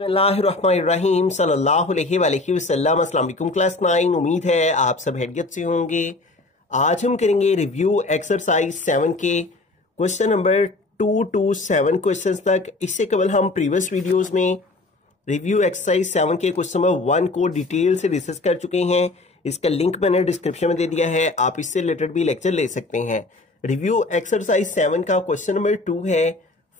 बिस्मिल्लाहिर्रहमानिर्रहीम सल्लल्लाहु अलैहि वसल्लम। अस्सलाम वालेकुम क्लास 9। उम्मीद है आप सब हैरियत से होंगे। आज हम करेंगे रिव्यू एक्सरसाइज 7 के क्वेश्चन नंबर 2 to 7 क्वेश्चंस तक। इससे कबल हम प्रीवियस वीडियोस में रिव्यू एक्सरसाइज 7 के क्वेश्चन नंबर 1 को डिटेल से डिस्कस कर चुके हैं। इसका लिंक मैंने डिस्क्रिप्शन में दे दिया है, आप इससे रिलेटेड भी लेक्चर ले सकते हैं। रिव्यू एक्सरसाइज 7 का क्वेश्चन नंबर 2 है,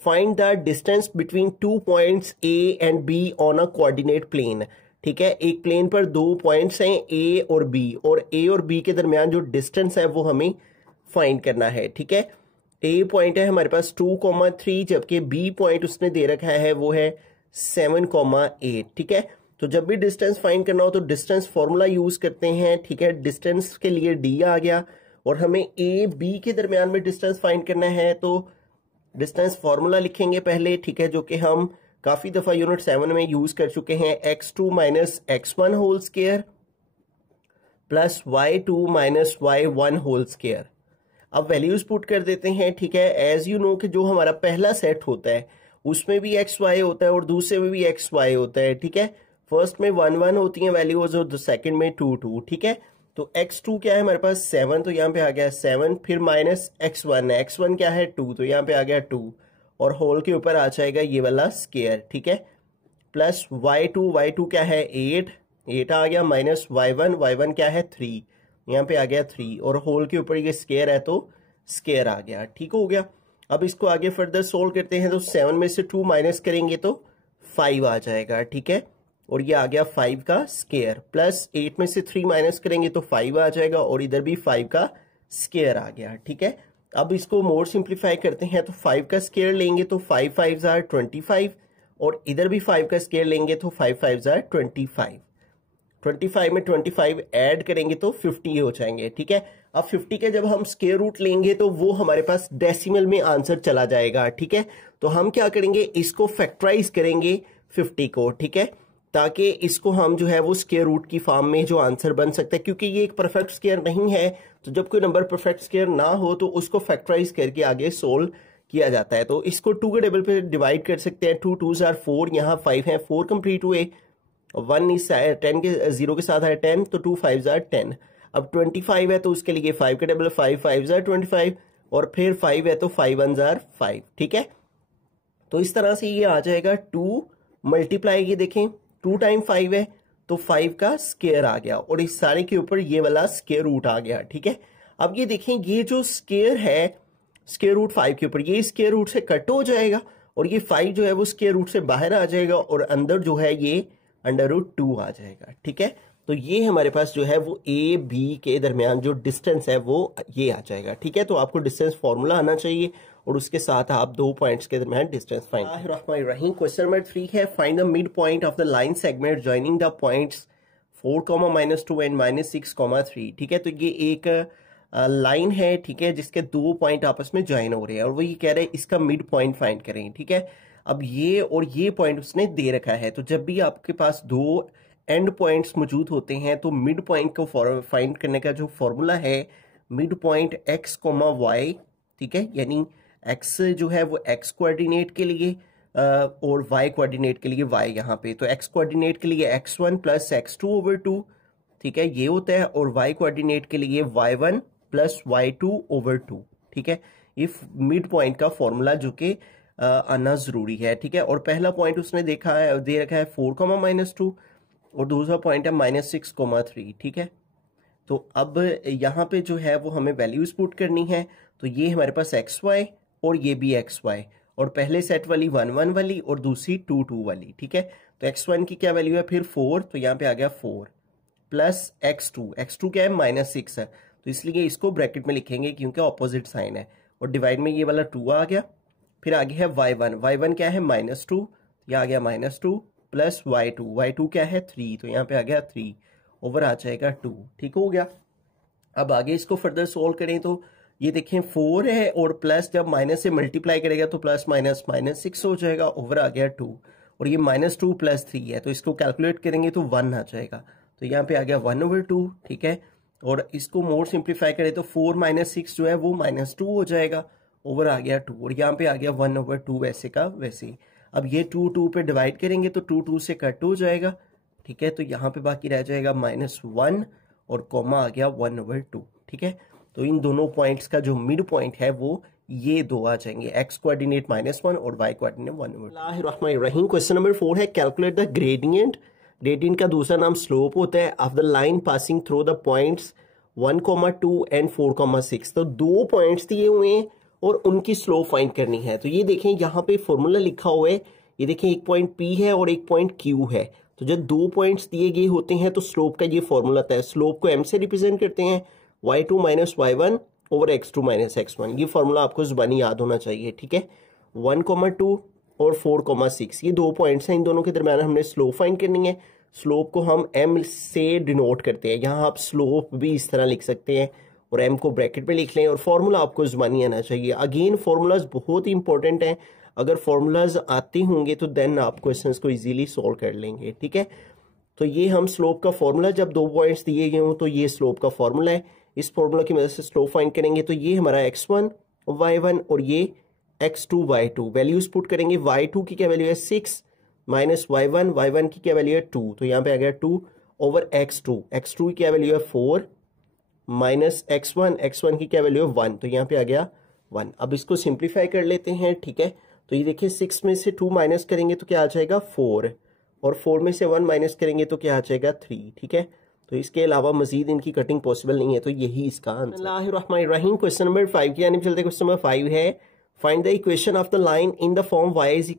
find the distance between 2 points A and B on a coordinate plane. ठीक है, एक प्लेन पर दो पॉइंट्स हैं ए और बी, और ए और बी के दरमियान जो डिस्टेंस है वो हमें फाइंड करना है। ठीक है, ए पॉइंट है हमारे पास 2,3, जबकि बी पॉइंट उसने दे रखा है वो है 7,8। ठीक है, तो जब भी डिस्टेंस फाइंड करना हो तो डिस्टेंस फॉर्मूला यूज करते हैं। ठीक है, डिस्टेंस के लिए डी आ गया और हमें ए बी के दरमियान में डिस्टेंस फाइंड करना है, तो डिस्टेंस फॉर्मूला लिखेंगे पहले। ठीक है, जो कि हम काफी दफा यूनिट 7 में यूज कर चुके हैं, x2 minus x1 whole square plus y2 minus y1 whole square. अब वैल्यूज पुट कर देते हैं। ठीक है, एज यू नो कि जो हमारा पहला सेट होता है उसमें भी एक्स वाई होता है और दूसरे में भी एक्स वाई होता है। ठीक है, फर्स्ट में 1 1 होती हैं वैल्यूज और सेकंड में 2 2। ठीक है, तो x2 क्या है हमारे पास 7, तो यहाँ पे आ गया 7, फिर माइनस x1 क्या है 2, तो यहाँ पे आ गया 2, और होल के ऊपर आ जाएगा ये वाला स्क्वायर। ठीक है, प्लस y2 क्या है 8 आ गया, माइनस y1 क्या है 3, यहाँ पे आ गया 3, और होल के ऊपर ये स्क्वायर है तो स्क्वायर आ गया। ठीक हो गया। अब इसको आगे फर्दर सोल्व करते हैं, तो 7 में से 2 माइनस करेंगे तो 5 आ जाएगा। ठीक है, और ये आ गया 5 का स्क्वायर, प्लस 8 में से 3 माइनस करेंगे तो 5 आ जाएगा, और इधर भी 5 का स्क्वायर आ गया। ठीक है, अब इसको मोर सिंप्लीफाई करते हैं, तो 5 का स्क्वायर लेंगे तो 5 5 जार 25, और इधर भी 5 का स्क्वायर लेंगे तो 5 5 जार 25। 25 में 25 ऐड करेंगे तो 50 हो जाएंगे। ठीक है, अब 50 के जब हम स्क्वायर रूट लेंगे तो वो हमारे पास डेसिमल में आंसर चला जाएगा। ठीक है, तो हम क्या करेंगे, इसको फैक्टराइज करेंगे 50 को। ठीक है, ताकि इसको हम जो है वो स्क्वायर रूट की फॉर्म में जो आंसर बन सकता है, क्योंकि ये एक परफेक्ट स्क्वायर नहीं है, तो जब कोई नंबर परफेक्ट स्क्वायर ना हो तो उसको फैक्टराइज करके आगे सोल्व किया जाता है। तो इसको 2 के टेबल पे डिवाइड कर सकते हैं। 2 2s are 4, यहाँ 5 है, 4 कंप्लीट हुए, 1 इस 10 के 0 के साथ है 10, तो 2 5s are 10। अब 25 है तो उसके लिए 5 के टेबल 5 5s are 25, और फिर 5 है तो 5 1s are 5। ठीक है, तो इस तरह से ये आ जाएगा 2 मल्टीप्लाई, ये देखें 2 टाइम 5 है तो 5 का स्क्वायर आ गया, और इस सारे के ऊपर ये वाला स्क्वायर रूट आ गया। ठीक है, अब ये देखें ये जो स्क्वायर है स्क्वायर रूट 5 के ऊपर, ये स्क्वायर रूट से कट हो जाएगा, और ये 5 जो है वो स्क्वायर रूट से बाहर आ जाएगा, और अंदर जो है ये √2 आ जाएगा। ठीक है, तो ये हमारे पास जो है वो ए बी के दरमियान जो डिस्टेंस है वो ये आ जाएगा। ठीक है, तो आपको डिस्टेंस फॉर्मूला आना चाहिए, और उसके साथ आप दो पॉइंट्स के दरमियान डिस्टेंस फाइंड। क्वेश्चन नंबर 3 है, find the mid point of the line segment joining the points 4, -2 and -6, 3। ठीक है, तो ये एक लाइन है। ठीक है, जिसके दो पॉइंट आपस में ज्वाइन हो रहे हैं, और वो ये कह रहे हैं इसका मिड पॉइंट फाइंड करें। ठीक है, अब ये और ये पॉइंट उसने दे रखा है, तो जब भी आपके पास दो एंड पॉइंट्स मौजूद होते हैं तो मिड पॉइंट को फाइंड करने का जो फॉर्मूला है, मिड पॉइंट x, y। ठीक है, यानी x जो है वो x कोऑर्डिनेट के लिए और y कोऑर्डिनेट के लिए y यहाँ पे, तो x कोऑर्डिनेट के लिए x1 प्लस x2/2। ठीक है, ये होता है, और y कोऑर्डिनेट के लिए y1 प्लस y2/2। ठीक है, ये मिड पॉइंट का फॉर्मूला जो कि आना जरूरी है। ठीक है, और पहला पॉइंट उसने देखा है, दे रखा है 4, -2, और दूसरा पॉइंट है -6, 3। ठीक है, तो अब यहाँ पे जो है वो हमें वैल्यूज पुट करनी है, तो ये हमारे पास एक्स वाई और ये भी एक्स वाई, और पहले सेट वाली 1 1 वाली और दूसरी 2 2 वाली। ठीक है, तो x1 की क्या वैल्यू है फिर 4, तो यहाँ पे आ गया 4, प्लस x2 क्या है -6 है, तो इसलिए इसको ब्रैकेट में लिखेंगे क्योंकि ऑपोजिट साइन है, और डिवाइड में ये वाला 2 आ गया, फिर आगे है y1 क्या है -2, यह आ गया -2, प्लस y2 क्या है 3, तो यहाँ पे आ गया 3, ओवर आ जाएगा 2। ठीक हो गया। अब आगे इसको फर्दर सोल्व करें तो ये देखें 4 है, और प्लस जब माइनस से मल्टीप्लाई करेगा तो प्लस माइनस -6 हो जाएगा, ओवर आ गया 2, और ये -2 + 3 है, तो इसको कैलकुलेट करेंगे तो 1 आ जाएगा, तो यहाँ पे आ गया 1/2। ठीक है, और इसको मोर सिंप्लीफाई करें तो 4 - 6 जो है वो -2 हो जाएगा, ओवर आ गया 2, और यहाँ पे आ गया 1/2 वैसे का वैसे। अब ये 2 पे डिवाइड करेंगे तो 2 से कट हो जाएगा, ठीक है। तो यहाँ पे बाकी रह जाएगा -1 और कॉमा आ गया 1/2, ठीक है। तो इन दोनों पॉइंट्स का जो मिड पॉइंट है वो ये दो आ जाएंगे, x कोऑर्डिनेट -1 और y कोऑर्डिनेट 1/2। क्वेश्चन नंबर 4 है कैलकुलेट द ग्रेडियंट। ग्रेडियंट का दूसरा नाम स्लोप होता है of the line passing through the points 1,2 and 4,6। तो दो पॉइंट्स दिए हुए हैं और उनकी स्लोप फाइंड करनी है। तो ये देखें यहाँ पे फॉर्मूला लिखा हुआ है, ये देखें एक पॉइंट P है और एक पॉइंट Q है। तो जब दो पॉइंट्स दिए गए होते हैं तो स्लोप का ये फॉर्मूला आता है। स्लोप को m से रिप्रेजेंट करते हैं, y2 - y1 over x2 - x1। ये फॉर्मूला आपको जुबानी याद होना चाहिए, ठीक है। 1,2 और 4,6 ये दो पॉइंट्स हैं, इन दोनों के दरम्यान हमने स्लोप फाइंड करनी है। स्लोप को हम m से डिनोट करते हैं, यहाँ आप स्लोप भी इस तरह लिख सकते हैं और m को ब्रैकेट में लिख लें और फॉर्मूला आपको जुबानी आना चाहिए। अगेन फॉर्मूलाज बहुत ही इंपॉर्टेंट हैं, अगर फॉर्मूलाज आते होंगे तो देन आप क्वेश्चंस को इजीली सॉल्व कर लेंगे, ठीक है। तो ये हम स्लोप का फॉर्मूला, जब दो पॉइंट्स दिए गए हों तो ये स्लोप का फॉर्मूला है, इस फॉर्मूला की मदद से स्लोप फाइंड करेंगे। तो ये हमारा x1 y1 और ये x2 y2 वैल्यूज पुट करेंगे। y2 की क्या वैल्यू है 6 माइनस y1 की क्या वैल्यू है 2, तो यहाँ पे आ गया 2 ओवर x2 की क्या वैल्यू है 4 माइनस x1 की क्या वैल्यू है 1, तो यहाँ पे आ गया 1। अब इसको सिंप्लीफाई कर लेते हैं, ठीक है। तो ये देखिए 6 में से 2 माइनस करेंगे तो क्या आ जाएगा 4 और 4 में से 1 माइनस करेंगे तो क्या आ जाएगा 3, ठीक है। तो इसके अलावा मजीद इनकी कटिंग पॉसिबल नहीं है, तो यही इसका आंसर। क्वेश्चन नंबर 5 की यानी चलते क्वेश्चन नंबर 5 है find the equation of the line in the form y =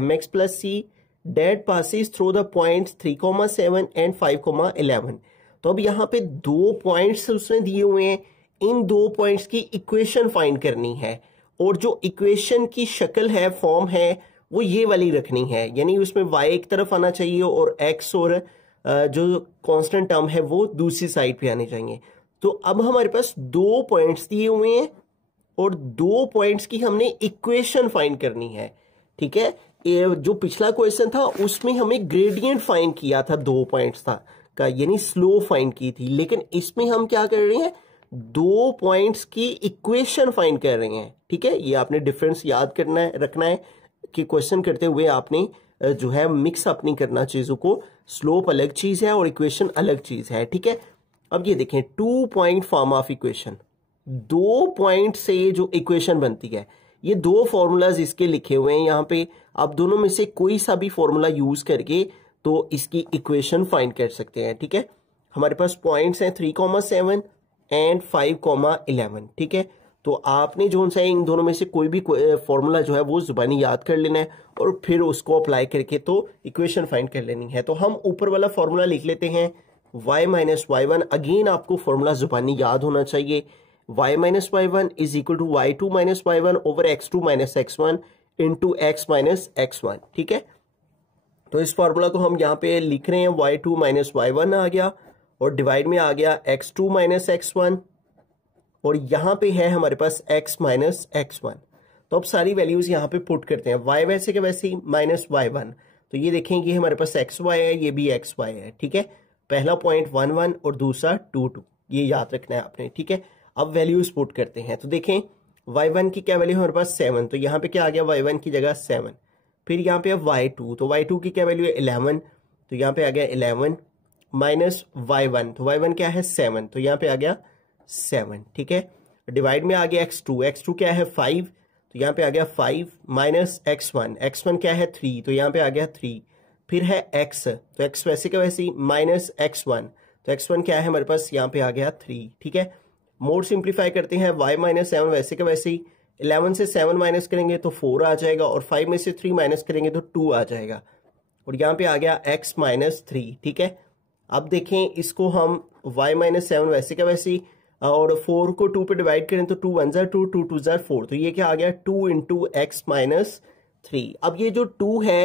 mx + c that passes through the points 3,7 and 5,11। तो अब यहाँ पे दो पॉइंट्स उसने दिए हुए हैं, इन दो पॉइंट्स की इक्वेशन फाइंड करनी है और जो इक्वेशन की शक्ल है, फॉर्म है, वो ये वाली रखनी है, यानी उसमें y एक तरफ आना चाहिए और x और जो कांस्टेंट टर्म है वो दूसरी साइड पे आने चाहिए। तो अब हमारे पास दो पॉइंट्स दिए हुए हैं और दो पॉइंट्स की हमने इक्वेशन फाइंड करनी है, ठीक है। जो पिछला क्वेश्चन था उसमें हमें ग्रेडियंट फाइंड किया था, दो पॉइंट्स था का यानी स्लोप फाइंड की थी, लेकिन इसमें हम क्या कर रहे हैं, दो पॉइंट्स की इक्वेशन फाइंड कर रहे हैं, ठीक है। ये आपने डिफरेंस याद करना है, रखना है कि क्वेश्चन करते हुए आपने जो है मिक्स अप नहीं करना चीजों को। स्लोप अलग चीज है और इक्वेशन अलग चीज है, ठीक है। अब ये देखें 2 पॉइंट फॉर्म ऑफ इक्वेशन, दो पॉइंट से जो इक्वेशन बनती है, ये दो फॉर्मूलाज इसके लिखे हुए हैं यहाँ पे। आप दोनों में से कोई सा भी फॉर्मूला यूज करके तो इसकी इक्वेशन फाइंड कर सकते हैं, ठीक है। हमारे पास पॉइंट्स हैं 3,7 एंड 5,11, ठीक है। तो आपने जो है इन दोनों में से कोई भी फॉर्मूला जो है वो जुबानी याद कर लेना है और फिर उसको अप्लाई करके तो इक्वेशन फाइंड कर लेनी है। तो हम ऊपर वाला फॉर्मूला लिख लेते हैं y - y1। अगेन आपको फॉर्मूला जुबानी याद होना चाहिए, y - y1 is equal to y2 - y1 over x2 - x1 into x - x1, ठीक है। तो इस फॉर्मूला को हम यहाँ पे लिख रहे हैं, y2 - y1 आ गया और डिवाइड में आ गया x2 - x1 और यहाँ पे है हमारे पास x - x1। तो अब सारी वैल्यूज यहाँ पे पुट करते हैं, y वैसे के वैसे ही -y1। तो ये देखें ये हमारे पास xy है, ये भी xy है, ठीक है। पहला पॉइंट 1 1 और दूसरा 2 2, ये याद रखना है आपने, ठीक है। अब वैल्यूज पुट करते हैं, तो देखें y1 की क्या वैल्यू हमारे पास 7, तो यहाँ पे क्या आ गया y1 की जगह 7। फिर यहाँ पे अब y2, तो y2 की क्या वैल्यू है 11, तो यहाँ पे आ गया 11 माइनस y1, तो y1 क्या है 7, तो यहाँ पे आ गया 7, ठीक है। डिवाइड में आ गया x2 क्या है 5, तो यहाँ पे आ गया 5 माइनस x1 क्या है 3, तो यहाँ पे आ गया 3। फिर है x, तो x वैसे का वैसे माइनस x1, तो x1 क्या है हमारे पास यहाँ पे आ गया 3, ठीक है। मोड सिंप्लीफाई करते हैं, y - 7 वैसे का वैसे ही 11 से 7 माइनस करेंगे तो 4 आ जाएगा और 5 में से 3 माइनस करेंगे तो 2 आ जाएगा और यहाँ पे आ गया x - 3, ठीक है। अब देखें इसको हम y - 7 वैसे का वैसे ही और 4 को 2 पे डिवाइड करें तो 2 1 जार 2 2 2 जार 4, तो ये क्या आ गया 2 इंटू x - 3। अब ये जो 2 है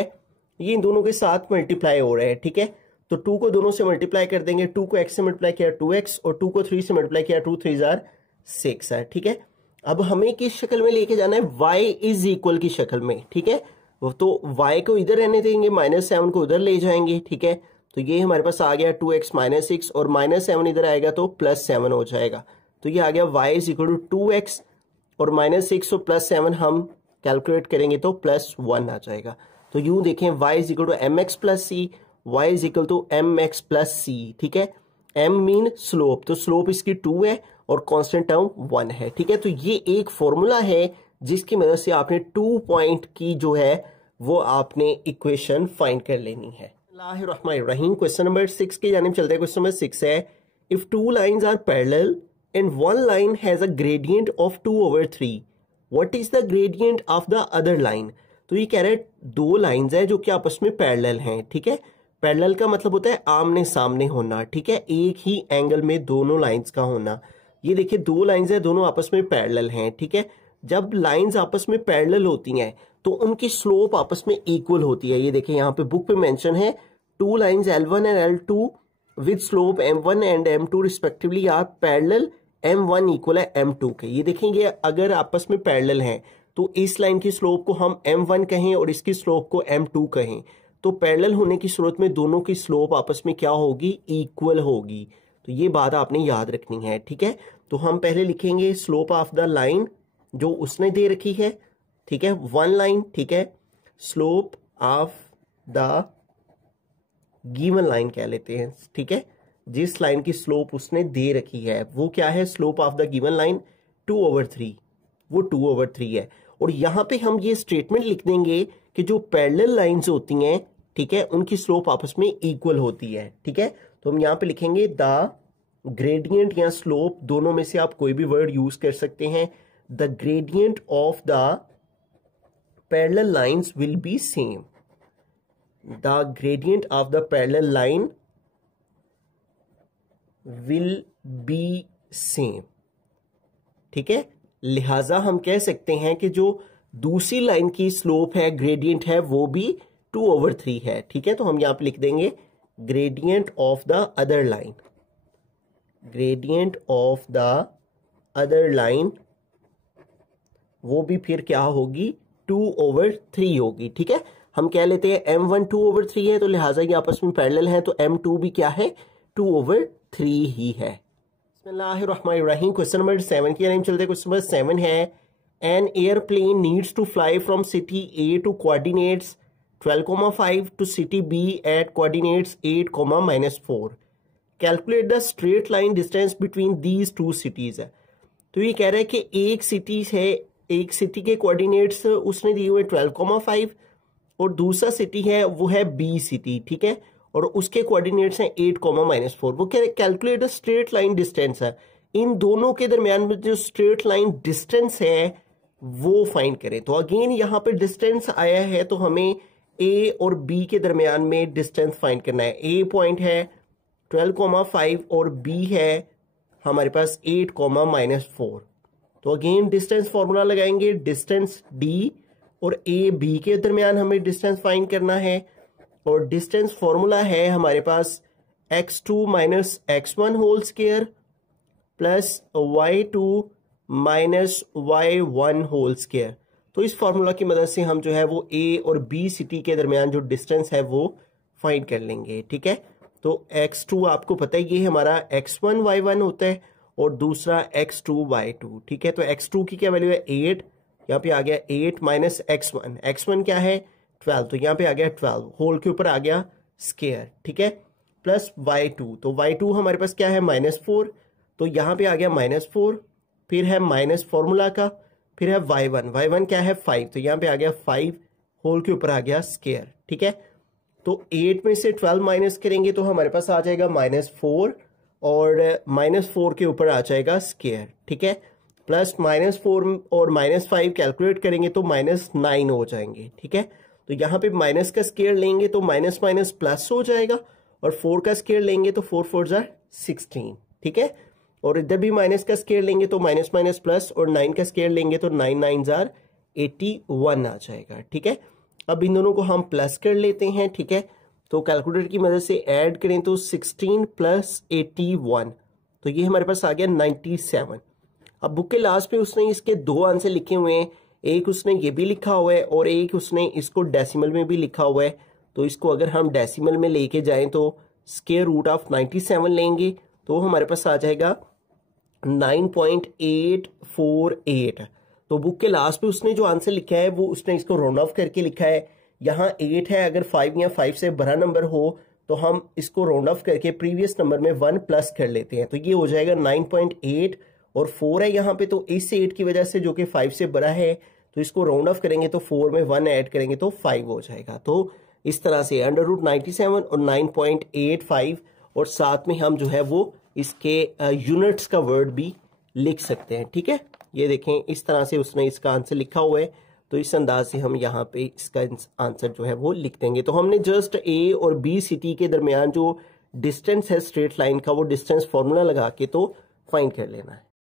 ये इन दोनों के साथ मल्टीप्लाई हो रहा है, ठीक है। तो 2 को दोनों से मल्टीप्लाई कर देंगे, 2 को x से मल्टीप्लाई किया 2x और 2 को 3 से मल्टीप्लाई किया 2 3 जार 6 है, ठीक है। अब हमें किस शक्ल में लेके जाना है, y इज इक्वल की शक्ल में, ठीक है। तो y को इधर रहने देंगे, -7 को उधर ले जाएंगे, ठीक है। तो ये हमारे पास आ गया 2x - 6 और -7 इधर आएगा तो +7 हो जाएगा। तो ये आ गया y is equal to 2x और -6 और +7 हम कैलकुलेट करेंगे तो +1 आ जाएगा। तो यूं देखें y is equal to m x plus c, y is equal to m x plus c, ठीक है। m मीन स्लोप, तो स्लोप इसकी 2 है और कांस्टेंट टर्म 1 है, ठीक है। तो ये एक फॉर्मूला है जिसकी मदद से आपने 2 पॉइंट की जो है वो आपने इक्वेशन फाइंड कर लेनी है। बिस्मिल्लाहिर्रहमानिर्रहीम। क्वेश्चन नंबर 6 की जानिब चलते हैं। क्वेश्चन नंबर 6 है, if two lines are parallel and one line has a gradient of 2/3, what is the gradient of the other line. तो ये कह रहे हैं दो लाइंस है जो कि आपस में पैरेलल हैं, ठीक है। पैरेलल का मतलब होता है आमने सामने होना, ठीक है, एक ही एंगल में दोनों लाइंस का होना। ये देखिए दो लाइंस है, दोनों आपस में पैरेलल हैं, ठीक है। जब लाइंस आपस में पैरेलल होती हैं तो उनकी स्लोप आपस में इक्वल होती है। ये देखिए यहाँ पे बुक पे मेंशन है, two lines L1 and L2 with slope M1 and M2 respectively are parallel, M1 equal है M2 के। ये देखेंगे अगर आपस में पैरेलल हैं तो इस लाइन की स्लोप को हम M1 कहें और इसकी स्लोप को M2 कहें, तो पैरेलल होने की सूरत में दोनों की स्लोप आपस में क्या होगी, इक्वल होगी। तो ये बात आपने याद रखनी है, ठीक है। तो हम पहले लिखेंगे स्लोप ऑफ द लाइन जो उसने दे रखी है, ठीक है, वन लाइन, ठीक है। Slope of the given line कह लेते हैं, ठीक है। जिस लाइन की स्लोप उसने दे रखी है वो क्या है, slope of the given line 2/3, वो 2/3 है। और यहां पे हम ये स्टेटमेंट लिख देंगे कि जो पैरेलल लाइंस होती हैं, ठीक है, उनकी स्लोप आपस में इक्वल होती है, ठीक है। तो हम यहां पे लिखेंगे द ग्रेडियंट या स्लोप, दोनों में से आप कोई भी वर्ड यूज कर सकते हैं। The gradient of the parallel lines will be same, the gradient of the parallel line will be same, ठीक है। लिहाजा हम कह सकते हैं कि जो दूसरी लाइन की स्लोप है, ग्रेडियंट है, वो भी 2/3 है, ठीक है। तो हम यहां पे लिख देंगे gradient of the other line, gradient of the other line वो भी फिर क्या होगी, 2/3 होगी, ठीक है। हम कह लेते हैं M1 2/3 है, तो लिहाजा ये आपस में पैरेलल है, तो M2 भी क्या है, 2/3 ही है। बिस्मिल्लाहिर्रहमानिर्रहीम। क्वेश्चन नंबर 7 की तरफ चलते हैं। क्वेश्चन नंबर 7 है, an airplane needs to fly from city A to coordinates 12,5 to city B at coordinates 8,-4, calculate the straight line distance between these two cities है। तो ये कह रहा है कि एक सिटी है, एक सिटी के कोऑर्डिनेट्स उसने दिए हुए 12,5 और दूसरा सिटी है वो है बी सिटी, ठीक है, और उसके कोऑर्डिनेट्स हैं 8,-4। वो कह रहे calculate the straight line distance है, इन दोनों के दरमियान में जो स्ट्रेट लाइन डिस्टेंस है वो फाइंड करें। तो अगेन यहाँ पे डिस्टेंस आया है तो हमें ए और बी के दरमियान में डिस्टेंस फाइंड करना है। ए पॉइंट है 12,5 और बी है हमारे पास 8,-4। तो अगेन डिस्टेंस फॉर्मूला लगाएंगे, डिस्टेंस डी और ए बी के दरमियान हमें डिस्टेंस फाइंड करना है, और डिस्टेंस फॉर्मूला है हमारे पास x2 - x1 whole square plus y2 - y1 whole square. तो इस फॉर्मूला की मदद से हम जो है वो ए और बी सिटी के दरमियान जो डिस्टेंस है वो फाइंड कर लेंगे, ठीक है। तो x2 आपको पता है ये हमारा x1 y1 होता है और दूसरा x2 y2, ठीक है। तो x2 की क्या वैल्यू है 8, यहाँ पे आ गया 8 - x1, x1 क्या है 12, तो यहाँ पे आ गया 12 होल के ऊपर आ गया स्क्वायर, ठीक है, प्लस y2, तो y2 हमारे पास क्या है -4, तो यहाँ पे आ गया -4, फिर है माइनस फॉर्मूला का, फिर है y1 क्या है 5, तो यहाँ पे आ गया 5 होल के ऊपर आ गया स्क्वायर, ठीक है। तो 8 में से 12 माइनस करेंगे तो हमारे पास आ जाएगा -4 और -4 के ऊपर आ जाएगा स्क्वायर, ठीक है, प्लस -4 और -5 कैलकुलेट करेंगे तो -9 हो जाएंगे, ठीक है। तो यहाँ पे माइनस का स्क्वायर लेंगे तो माइनस माइनस प्लस हो जाएगा और 4 का स्क्वायर लेंगे तो 4 4 जार 16, ठीक है। और इधर भी माइनस का स्क्वायर लेंगे तो माइनस माइनस प्लस और 9 का स्क्वायर लेंगे तो 9 9 जार 81 आ जाएगा, ठीक है। अब इन दोनों को हम प्लस कर लेते हैं, ठीक है। तो कैलकुलेटर की मदद से ऐड करें तो 16 + 81, तो ये हमारे पास आ गया 97। अब बुक के लास्ट पे उसने इसके दो आंसर लिखे हुए हैं, एक उसने ये भी लिखा हुआ है और एक उसने इसको डेसिमल में भी लिखा हुआ है। तो इसको अगर हम डेसिमल में लेके जाएं तो स्क्वायर रूट ऑफ 97 लेंगे तो हमारे पास आ जाएगा 9.848। तो बुक के लास्ट पे उसने जो आंसर लिखा है वो उसने इसको राउंड ऑफ करके लिखा है यहाँ 8 है, अगर 5 या 5 से बड़ा नंबर हो तो हम इसको राउंड ऑफ करके प्रीवियस नंबर में 1 प्लस कर लेते हैं, तो ये हो जाएगा 9.8 और 4 है यहाँ पे, तो इस 8 की वजह से जो कि 5 से बड़ा है तो इसको राउंड ऑफ करेंगे तो 4 में 1 ऐड करेंगे तो 5 हो जाएगा। तो इस तरह से √97 और 9.85 और साथ में हम जो है वो इसके यूनिट्स का वर्ड भी लिख सकते हैं। ठीक है, ये देखें इस तरह से उसने इसका आंसर लिखा हुआ है, तो इस अंदाज से हम यहाँ पे इसका आंसर जो है वो लिख देंगे। तो हमने जस्ट ए और बी सिटी के दरमियान जो डिस्टेंस है स्ट्रेट लाइन का, वो डिस्टेंस फॉर्मूला लगा के तो फाइंड कर लेना है।